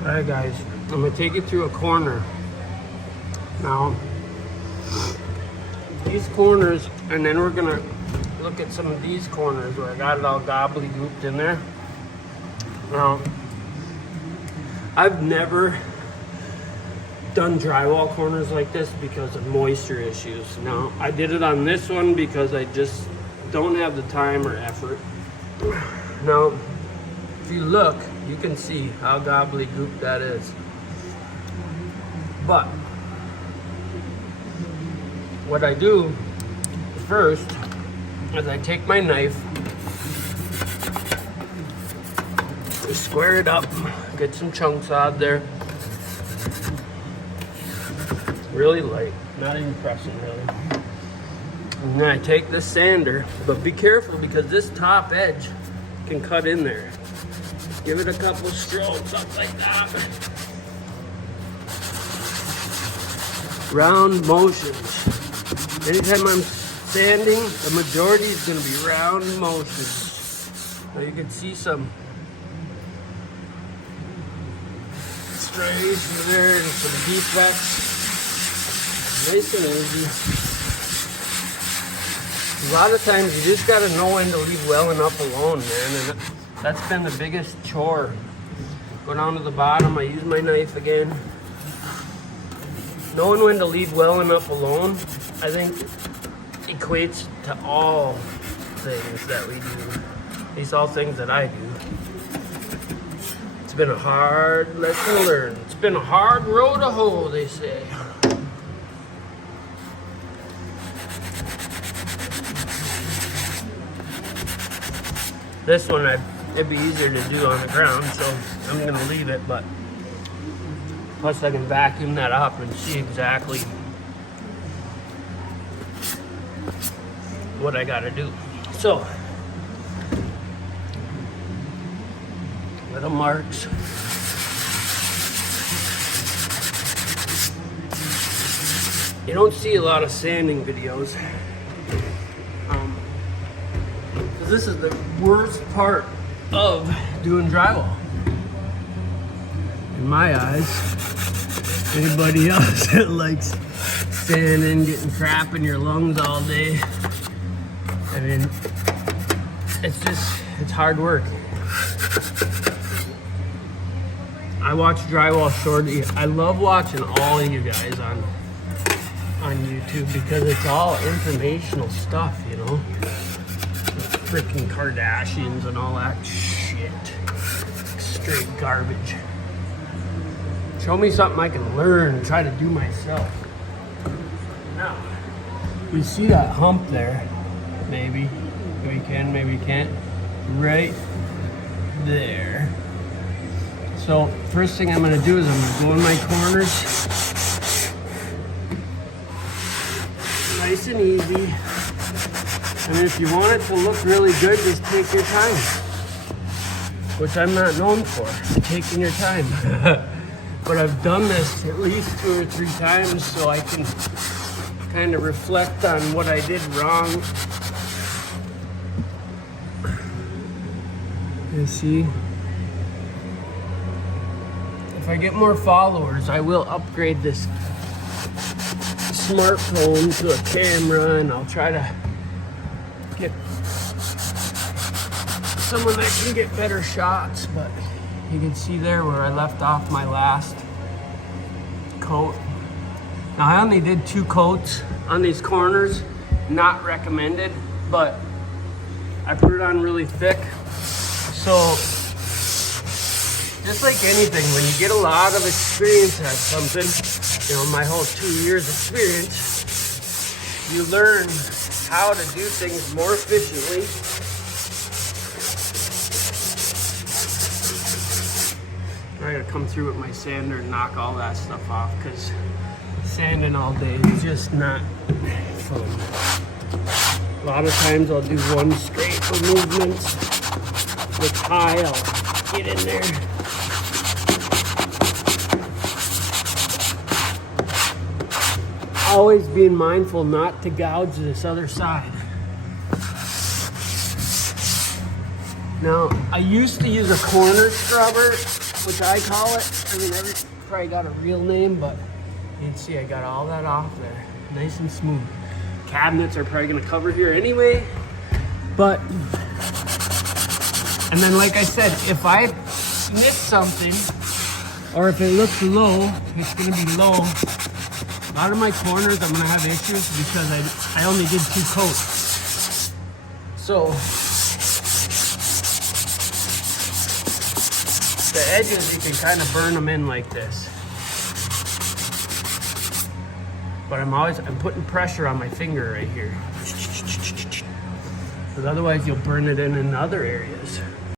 Alright guys, I'm going to take you through a corner. Now, these corners, and then we're going to look at some of these corners where I got it all gobbledygooked in there. Now, I've never done drywall corners like this because of moisture issues. Now, I did it on this one because I just don't have the time or effort. Now, if you look, you can see how gobbledygook that is. But what I do first is I take my knife, square it up, get some chunks out there. Really light, not even pressing really. And then I take the sander, but be careful because this top edge can cut in there. Give it a couple strokes up like that. Round motions. Anytime I'm sanding, the majority is going to be round motions. Now you can see some strays in there and some defects. Nice and easy. A lot of times you just got to know when to leave well enough alone, man. And that's been the biggest chore. Go down to the bottom, I use my knife again. Knowing when to leave well enough alone, I think equates to all things that we do. At least all things that I do. It's been a hard lesson to learn. It's been a hard road to hoe, they say. This one, it'd be easier to do on the ground, so I'm gonna leave it, but plus I can vacuum that up and see exactly what I gotta do. So, little marks. You don't see a lot of sanding videos. This is the worst part of doing drywall. In my eyes, anybody else that likes sanding, getting crap in your lungs all day, I mean, it's hard work. I watch Drywall Shorty. I love watching all of you guys on YouTube because it's all informational stuff, you know? Freaking Kardashians and all that shit. Straight garbage. Show me something I can learn and try to do myself. Now, you see that hump there? Maybe. Maybe you can, maybe you can't. Right there. So, first thing I'm going to do is I'm going to go in my corners. Nice and easy. And if you want it to look really good, just take your time. Which I'm not known for, taking your time. But I've done this at least 2 or 3 times so I can kind of reflect on what I did wrong. You see? If I get more followers, I will upgrade this smartphone to a camera and I'll try to get someone that can get better shots, but you can see there where I left off my last coat. Now I only did 2 coats on these corners, not recommended, but I put it on really thick. So just like anything, when you get a lot of experience at something, you know, my whole 2 years experience, you learn how to do things more efficiently. I gotta come through with my sander and knock all that stuff off because sanding all day is just not fun. A lot of times I'll do one scrape of movements with high, I'll get in there. Always being mindful not to gouge this other side. Now, I used to use a corner scrubber which I call it. I mean, every probably got a real name, but you can see I got all that off there, nice and smooth. Cabinets are probably gonna cover here anyway, but, and then like I said, if I snip something, or if it looks low, it's gonna be low. A lot of my corners, I'm gonna have issues because I only did 2 coats. So, the edges, you can kind of burn them in like this. But I'm putting pressure on my finger right here. Because otherwise you'll burn it in other areas.